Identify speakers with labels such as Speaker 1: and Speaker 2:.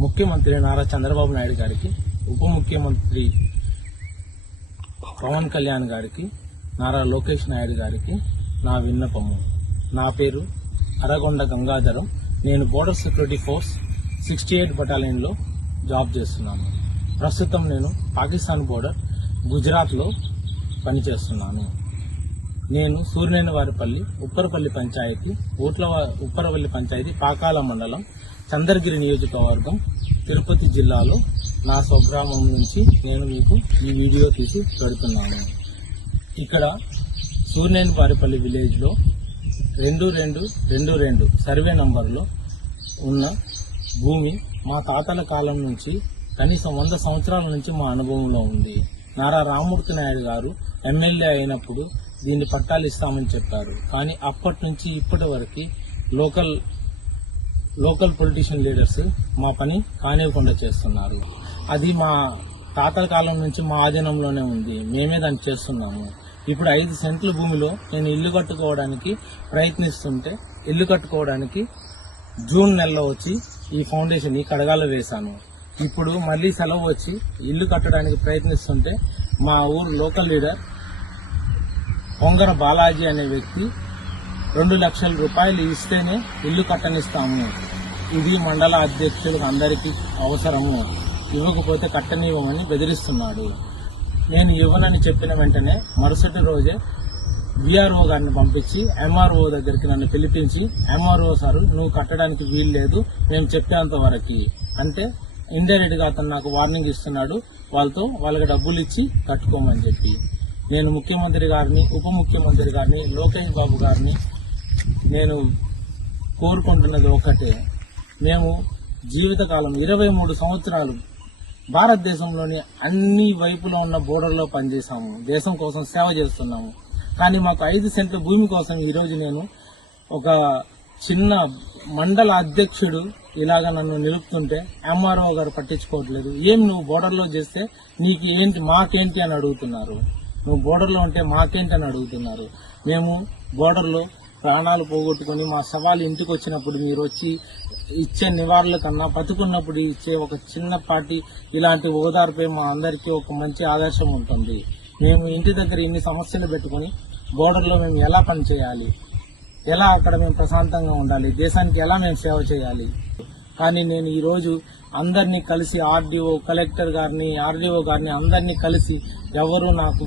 Speaker 1: ముఖ్యమంత్రి నారా చంద్రబాబు నాయుడు గారికి ఉప ముఖ్యమంత్రి పవన్ కళ్యాణ్ గారికి నారా లోకేష్ నాయుడు గారికి నా విన్నపము. నా పేరు అరగొండ గంగాధరం. నేను border security force sixty eight బటాలియన్లో job చేస్తున్నాను. ప్రస్తుతం నేను పాకిస్తాన్ బోర్డర్ గుజరాత్లో పనిచేస్తున్నాను. నేను సూర్యనేని వారిపల్లి ఉప్పరపల్లి పంచాయతీ ఊట్ల ఉప్పరపల్లి పంచాయతీ పాకాల మండలం చంద్రగిరి నియోజకవర్గం తిరుపతి జిల్లాలో నా స్వగ్రామం నుంచి నేను మీకు ఈ వీడియో తీసి పెడుతున్నాను. ఇక్కడ సూర్యనేని వారిపల్లి విలేజ్లో రెండు రెండు రెండు రెండు సర్వే నంబర్లో ఉన్న భూమి మా తాతల కాలం నుంచి కనీసం వంద సంవత్సరాల నుంచి మా అనుభవంలో ఉంది. నారా రామూర్తి నాయుడు గారు ఎమ్మెల్యే అయినప్పుడు దీన్ని పట్టాలు ఇస్తామని చెప్పారు. కానీ అప్పటి నుంచి ఇప్పటి వరకు లోకల్ లోకల్ పొలిటీషియన్ లీడర్స్ మా పని కానివ్వకుండా చేస్తున్నారు. అది మా తాతల కాలం నుంచి మా ఆధీనంలోనే ఉంది. మేమే దాన్ని చేస్తున్నాము. ఇప్పుడు ఐదు సెంట్ల భూమిలో నేను ఇల్లు కట్టుకోవడానికి ప్రయత్నిస్తుంటే ఇల్లు కట్టుకోవడానికి జూన్ నెలలో వచ్చి ఈ ఫౌండేషన్ ఈ కడగాలో వేశాను. ఇప్పుడు మళ్ళీ సెలవు వచ్చి ఇల్లు కట్టడానికి ప్రయత్నిస్తుంటే మా ఊరు లోకల్ లీడర్ పొంగర బాలాజీ అనే వ్యక్తి రెండు లక్షల రూపాయలు ఇస్తేనే ఇల్లు కట్టనిస్తాము. ఇది మండల అధ్యక్షులకు అందరికీ అవసరము. ఇవ్వకపోతే కట్టనివ్వమని బెదిరిస్తున్నాడు. నేను ఇవ్వనని చెప్పిన వెంటనే మరుసటి రోజే విఆర్ఓ గారిని పంపించి ఎంఆర్ఓ దగ్గరికి నన్ను పిలిపించి ఎంఆర్ఓ సార్ నువ్వు కట్టడానికి వీలు లేదు మేము చెప్పేంత వరకు. అంటే ఇండైరెక్ట్గా అతను నాకు వార్నింగ్ ఇస్తున్నాడు. వాళ్ళతో వాళ్ళకి డబ్బులు ఇచ్చి కట్టుకోమని చెప్పి. నేను ముఖ్యమంత్రి గారిని ఉప ముఖ్యమంత్రి గారిని లోకేష్ బాబు గారిని నేను కోరుకుంటున్నది ఒక్కటే. మేము జీవితకాలం ఇరవై మూడు సంవత్సరాలు భారతదేశంలోని అన్ని వైపులో ఉన్న బోర్డర్లో పనిచేశాము. దేశం కోసం సేవ చేస్తున్నాము. కానీ మాకు ఐదు సెంట్ల భూమి కోసం ఈరోజు నేను ఒక చిన్న మండల అధ్యక్షుడు ఇలాగ నన్ను నిలుపుతుంటే ఎంఆర్ఓ గారు పట్టించుకోవట్లేదు. ఏం నువ్వు బోర్డర్లో చేస్తే నీకు ఏంటి మాకేంటి అని అడుగుతున్నారు. నువ్వు బోర్డర్లో ఉంటే మాకేంటని అడుగుతున్నారు. మేము బోర్డర్లో ప్రాణాలు పోగొట్టుకుని మా సవాలు ఇంటికి వచ్చినప్పుడు మీరు వచ్చి ఇచ్చే నివారణ కన్నా బతుకున్నప్పుడు ఇచ్చే ఒక చిన్నపాటి ఇలాంటి ఓదార్పై మా అందరికీ ఒక మంచి ఆదర్శం ఉంటుంది. మేము ఇంటి దగ్గర ఇన్ని సమస్యలు పెట్టుకుని బోర్డర్లో మేము ఎలా పనిచేయాలి? ఎలా అక్కడ మేము ప్రశాంతంగా ఉండాలి? దేశానికి ఎలా మేము సేవ చేయాలి? కానీ నేను ఈరోజు అందరినీ కలిసి ఆర్డీఓ కలెక్టర్ గారిని ఆర్డీఓ గారిని అందరినీ కలిసి ఎవరు నాకు